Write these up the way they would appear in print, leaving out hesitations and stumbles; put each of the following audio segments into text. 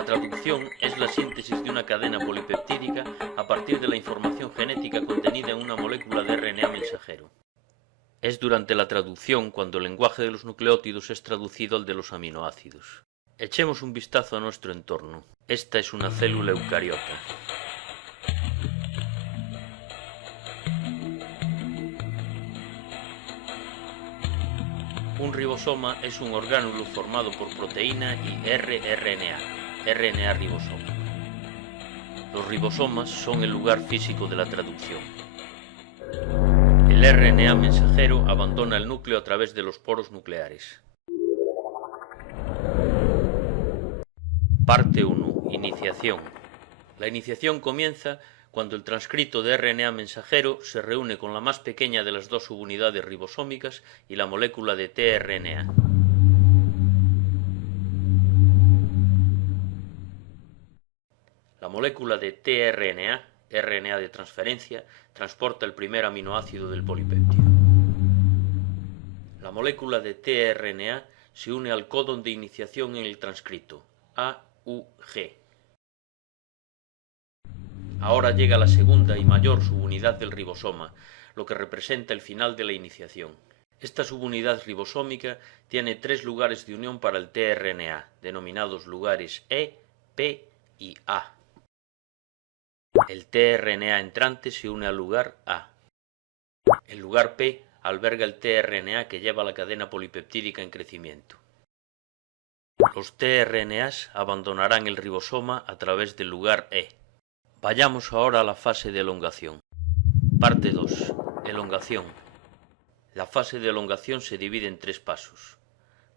La traducción es la síntesis de una cadena polipeptídica a partir de la información genética contenida en una molécula de RNA mensajero. Es durante la traducción cuando el lenguaje de los nucleótidos es traducido al de los aminoácidos. Echemos un vistazo a nuestro entorno. Esta es una célula eucariota. Un ribosoma es un orgánulo formado por proteína y rRNA, RNA ribosómico. Los ribosomas son el lugar físico de la traducción. El RNA mensajero abandona el núcleo a través de los poros nucleares. Parte 1. Iniciación. La iniciación comienza cuando el transcrito de RNA mensajero se reúne con la más pequeña de las dos subunidades ribosómicas y la molécula de tRNA. La molécula de tRNA, RNA de transferencia, transporta el primer aminoácido del polipéptido. La molécula de tRNA se une al códon de iniciación en el transcrito, AUG. Ahora llega la segunda y mayor subunidad del ribosoma, lo que representa el final de la iniciación. Esta subunidad ribosómica tiene 3 lugares de unión para el tRNA, denominados lugares E, P y A. El tRNA entrante se une al lugar A. El lugar P alberga el tRNA que lleva la cadena polipeptídica en crecimiento. Los tRNAs abandonarán el ribosoma a través del lugar E. Vayamos ahora a la fase de elongación. Parte 2. Elongación. La fase de elongación se divide en 3 pasos: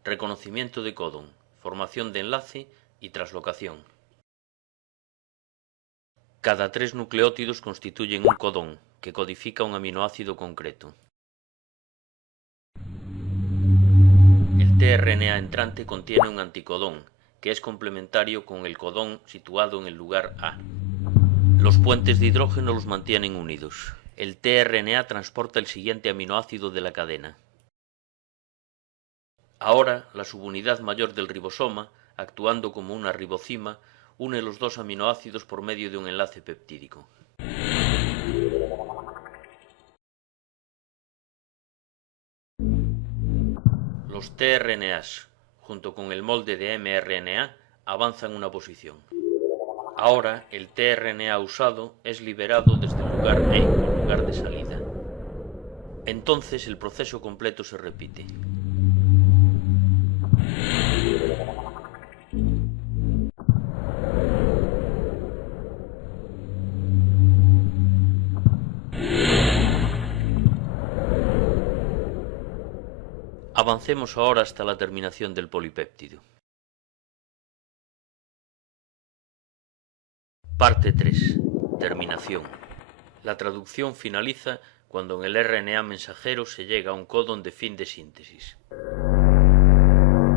reconocimiento de códon, formación de enlace y traslocación. Cada 3 nucleótidos constituyen un codón, que codifica un aminoácido concreto. El tRNA entrante contiene un anticodón, que es complementario con el codón situado en el lugar A. Los puentes de hidrógeno los mantienen unidos. El tRNA transporta el siguiente aminoácido de la cadena. Ahora, la subunidad mayor del ribosoma, actuando como una ribocima, une los 2 aminoácidos por medio de un enlace peptídico. Los tRNAs, junto con el molde de mRNA, avanzan una posición. Ahora, el tRNA usado es liberado desde el lugar E, el lugar de salida. Entonces, el proceso completo se repite. Avancemos ahora hasta la terminación del polipéptido. Parte 3. Terminación. La traducción finaliza cuando en el RNA mensajero se llega a un códon de fin de síntesis.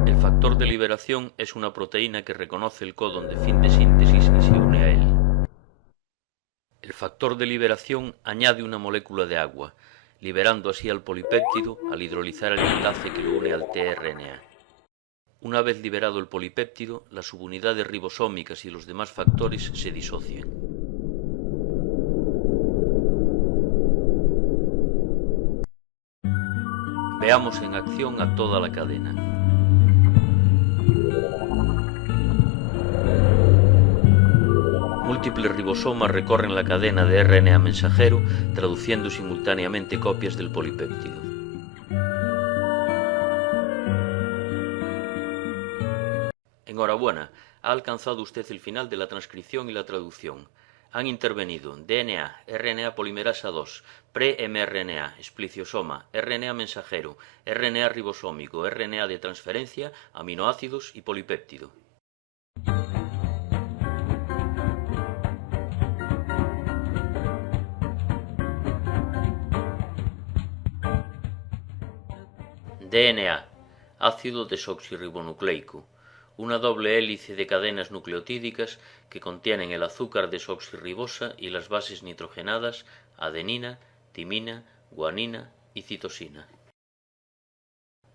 El factor de liberación es una proteína que reconoce el códon de fin de síntesis y se une a él. El factor de liberación añade una molécula de agua, liberando así al polipéptido al hidrolizar el enlace que lo une al tRNA. Una vez liberado el polipéptido, las subunidades ribosómicas y los demás factores se disocian. Veamos en acción a toda la cadena. Múltiples ribosomas recorren la cadena de RNA mensajero, traduciendo simultáneamente copias del polipéptido. Enhorabuena, ha alcanzado usted el final de la transcripción y la traducción. Han intervenido DNA, RNA polimerasa 2, pre-mRNA, espliciosoma, RNA mensajero, RNA ribosómico, RNA de transferencia, aminoácidos y polipéptido. DNA, ácido desoxirribonucleico, una doble hélice de cadenas nucleotídicas que contienen el azúcar desoxirribosa y las bases nitrogenadas adenina, timina, guanina y citosina.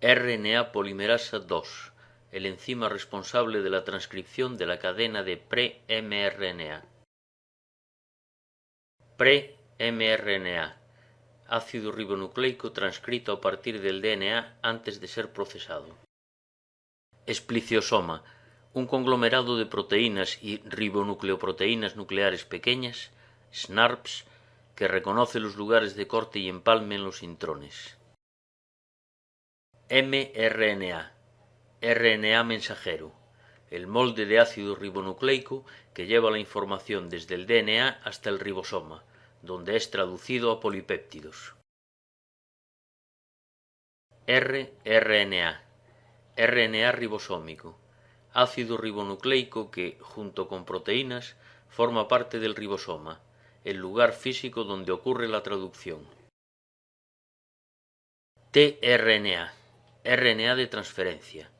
RNA polimerasa 2, el enzima responsable de la transcripción de la cadena de pre-mRNA. Pre-mRNA, ácido ribonucleico transcrito a partir del DNA antes de ser procesado. Espliciosoma, un conglomerado de proteínas y ribonucleoproteínas nucleares pequeñas, SNRPs, que reconoce los lugares de corte y empalme en los intrones. mRNA, RNA mensajero, el molde de ácido ribonucleico que lleva la información desde el DNA hasta el ribosoma, donde es traducido a polipéptidos. rRNA, RNA ribosómico, ácido ribonucleico que, junto con proteínas, forma parte del ribosoma, el lugar físico donde ocurre la traducción. tRNA, RNA de transferencia,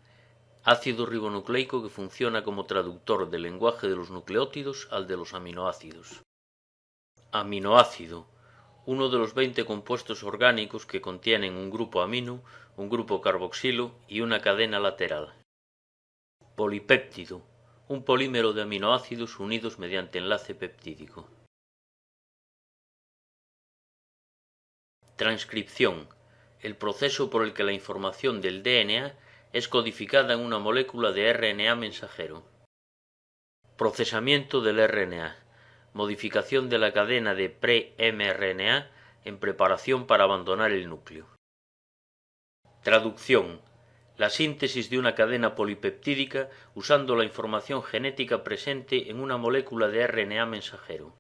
ácido ribonucleico que funciona como traductor del lenguaje de los nucleótidos al de los aminoácidos. Aminoácido, uno de los 20 compuestos orgánicos que contienen un grupo amino, un grupo carboxilo y una cadena lateral. Polipéptido, un polímero de aminoácidos unidos mediante enlace peptídico. Transcripción, el proceso por el que la información del DNA es codificada en una molécula de RNA mensajero. Procesamiento del RNA, modificación de la cadena de pre-mRNA en preparación para abandonar el núcleo. Traducción, la síntesis de una cadena polipeptídica usando la información genética presente en una molécula de RNA mensajero.